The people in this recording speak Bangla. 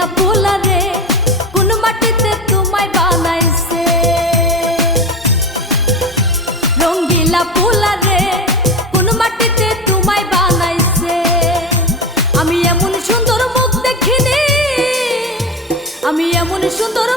রঙ্গিলা পোলা রে কোন মাটিতে তোমায় বানাইছে রঙ্গিলা পোলা রে কোন মাটিতে তোমায় বানাইছে আমি এমন সুন্দর মুখ দেখিনি আমি এমন সুন্দর